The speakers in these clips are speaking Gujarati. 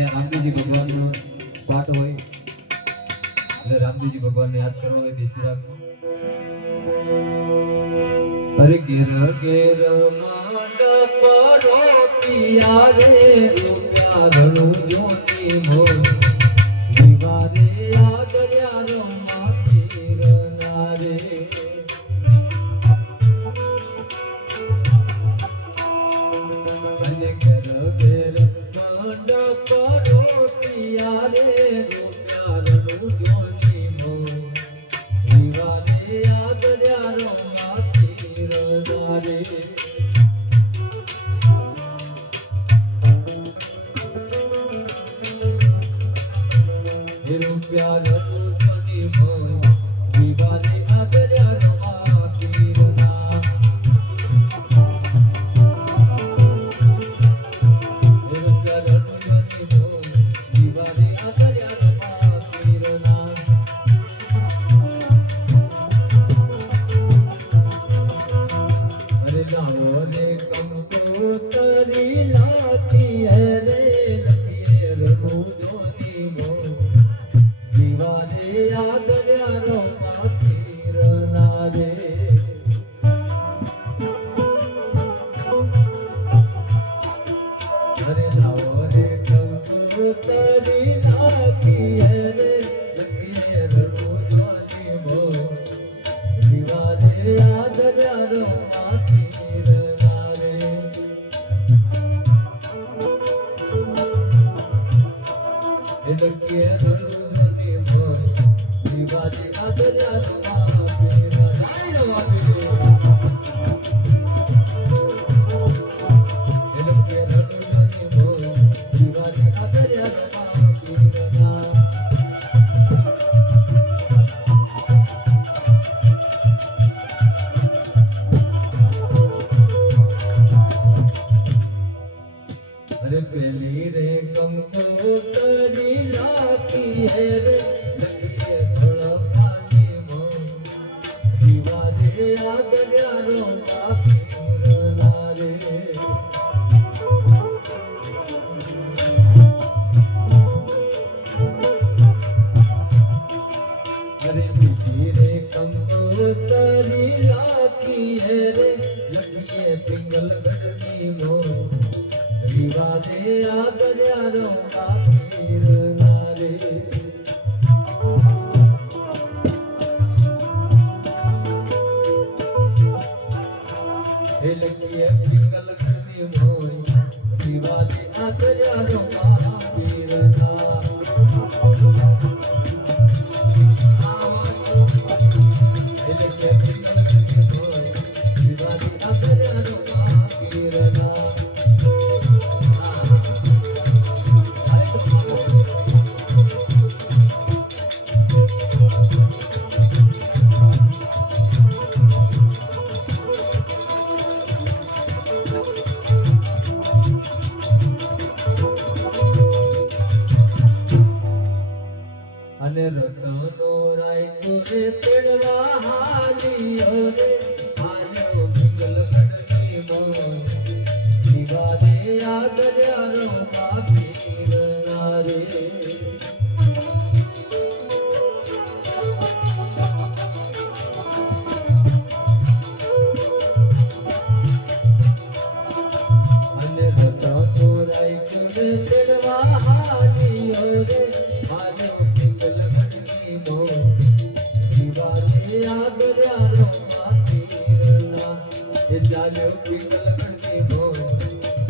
રામદેવજી ભગવાનનો પાઠ હોય એટલે રામદેવજી ભગવાનને યાદ કરવો હોય બેસી રાખો. હરે ઘેર ઘેર મંડપ રોટિયા રે રૂપિયા રણું જોતી મોર દિવારે આગળ્યા રમા ફીરના રે. અને ઘેર ઘેર મંડપ રોટિયા રે રૂપિયા રણું જોતી મોર દિવારે આગળ્યા રમા ફીરના રે. રૂપિયા રણું જોતી મોર દિવારે આગળ્યા રમા ફીરના. अरे पहली रे कंकोतरी लाती है रे लगे थोड़ा पानी में दीवारे आगरारो काफिरना रे. अरे पहली रे कंकोतरी लाती है रे लगे पिंगल गढ़नी मोर दिवारे आगर्या रमा फीરના રે. લખીએ પિંગલ ગઢની મોર દિવારે આગર્યા રમા ફીરના. લખીએ પિંગલ ગઢની મોર દિવારે આગર્યા રમા ફીરના. અને રતનો રાય રે પેડવા હાલિયો રે હાલ્યો પિંગલ ગઢની મોર દિવારે આગર્યા રમા ફીરના રે. અને રતનો રાય રે પેડવા હાલિયો રે હાલ્યો પિંગલ ગઢની મોર દિવારે આગર્યા રમા ફીરના. એ ચાલ્યો પિંગલ ગઢની મોર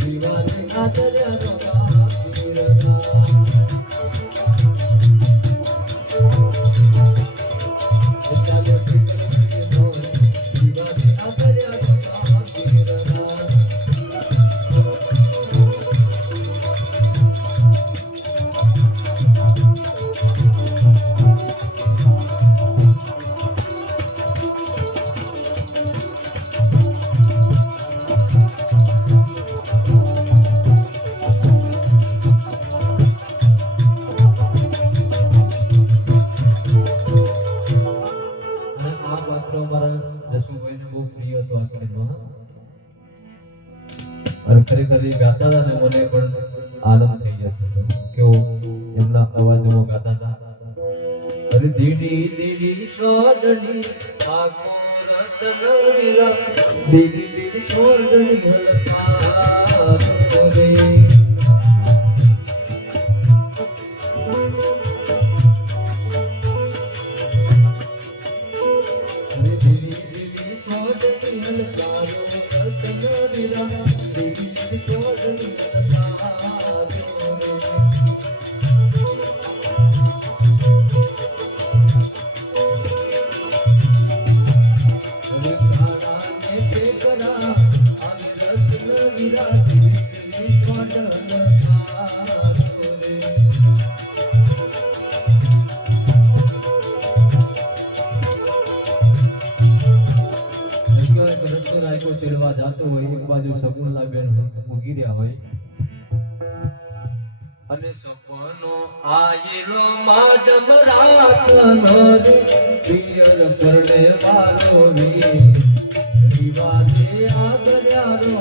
દિવારે આગર્યા રમા ફીરના. એ ચાલ્યો પિંગલ ગઢની મોર દિવારે આગર્યા રમા ફીરના. ખરેખર ગાતા હતા ને મને પણ આનંદ થઈ જતો. કેવો એમના અવાજમાં ગાતા હતા. અરે દીદી દીદી સોડની આખો રતન વીરા, દીદી દીદી સોડની હલકા રે. ચડવા જાતો હોય, એક બાજુ સગુણાબેન મૂકી રહ્યા હોય અને સપનો આયરો માં જમરાતનો પિયર પરણે વાલો વી દીવાને આગળ્યારો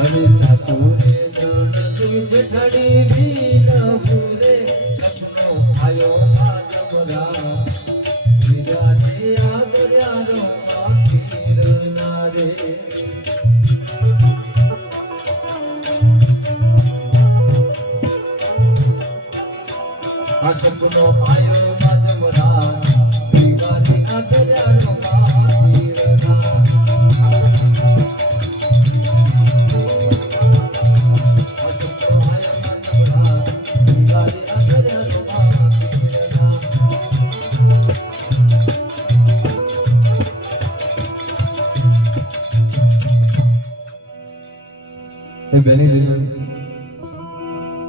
અને સાસુને જેઠડી વીર પૂરે સપનો આયો માજમરા વિરાજે આગળ્યારો આખીર નારે. આ સપનો આયો માજમરા વિરાજે આગળ્યારો આખીર નારે.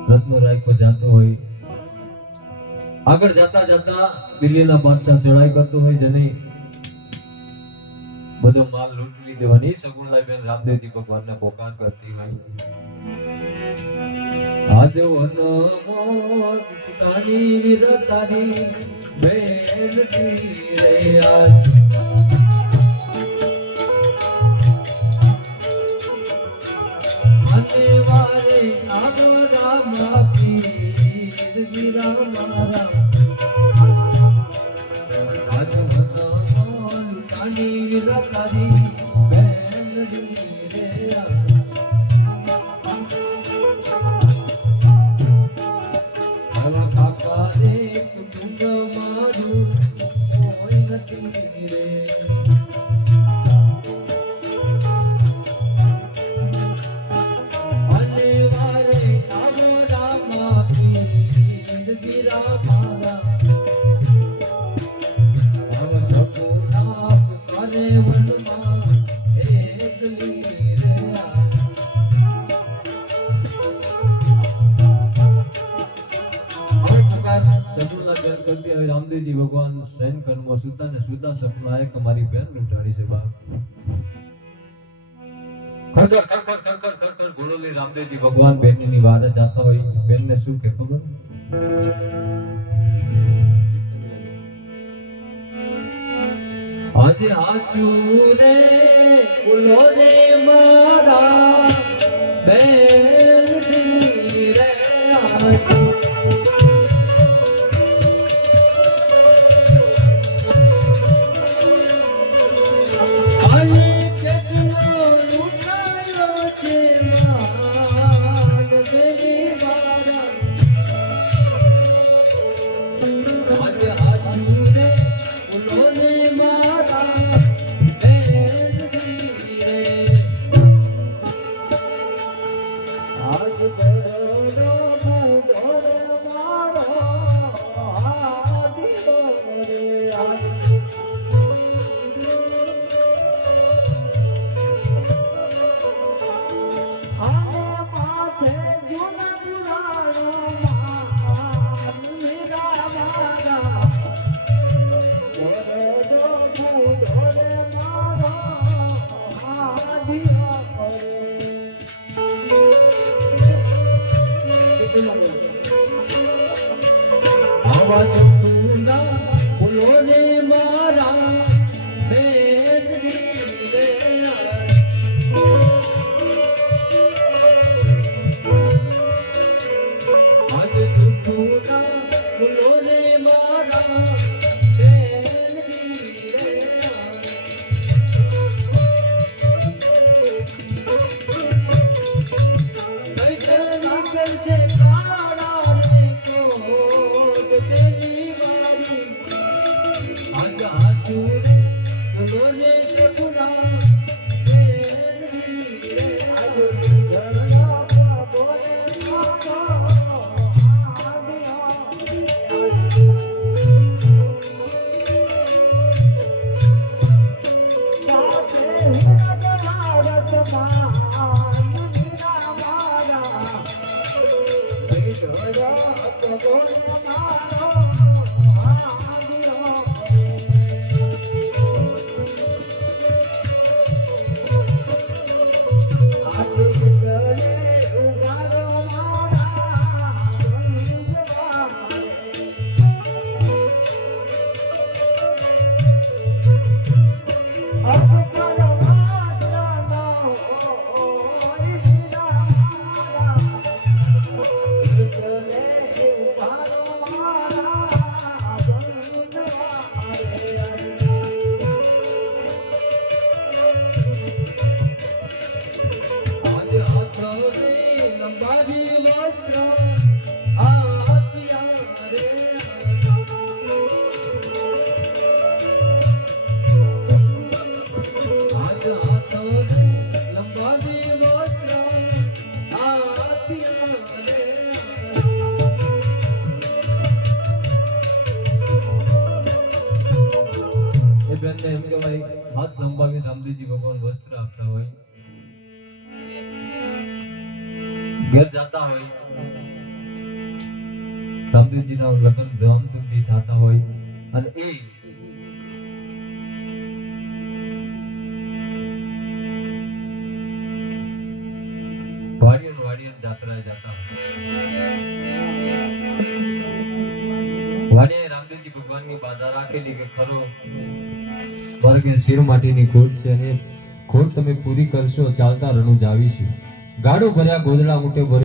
રત્નરાય को जातो હોય, આગળ જાતા જાતા દિલ્હીના બાદશાહ ચડાઈ કરતો હોય, જેને બધો માલ લૂંટી લીધેવાની સગુણાબેન રામદેવજી ભગવાનને પોકાર કરતી હોય. આજ વન તારી વીર તારી બેનતી રે આજ વારે આવો રામ પીર વીરા મારા. આજ વન તારી વીર તારી બેનતી રે આજ રામદેવજી ભગવાન શયન કર્મમાં સુતા ને સુતા સપના આયા કે મારી બેન લૂંટાણી છે બાપ. ખડખડ ખડખડ ખડખડ ખડખડ ઘોડો લઈ રામદેવજી ભગવાન બેનની વારે જાતા હોય. બેનને શું કે ખબર? આજે આચુ રે બોલો રે મારા બેન રે આચુ. આવા તું ના બોલો રે મા બેનને એમ કહેવાય હાથ લંબાવી રામદેવજી ભગવાન વસ્ત્ર આપતા હોય, ઘેર જાતા હોય, રામદેવજીના લગ્ન ધામધૂમથી થતા હોય અને એ વાડિયન જાત્રાએ જતા વાડિયાએ રામદેવજી ભગવાનની બાધા રાખેલી કે ખરો મારે કે શિર માટીની ખોટ છે અને ખોટ તમે પૂરી કરશો ચાલતા રણું જાવીશું. ગાડું ભર્યા ગોદડા ઊંટે ભર્યા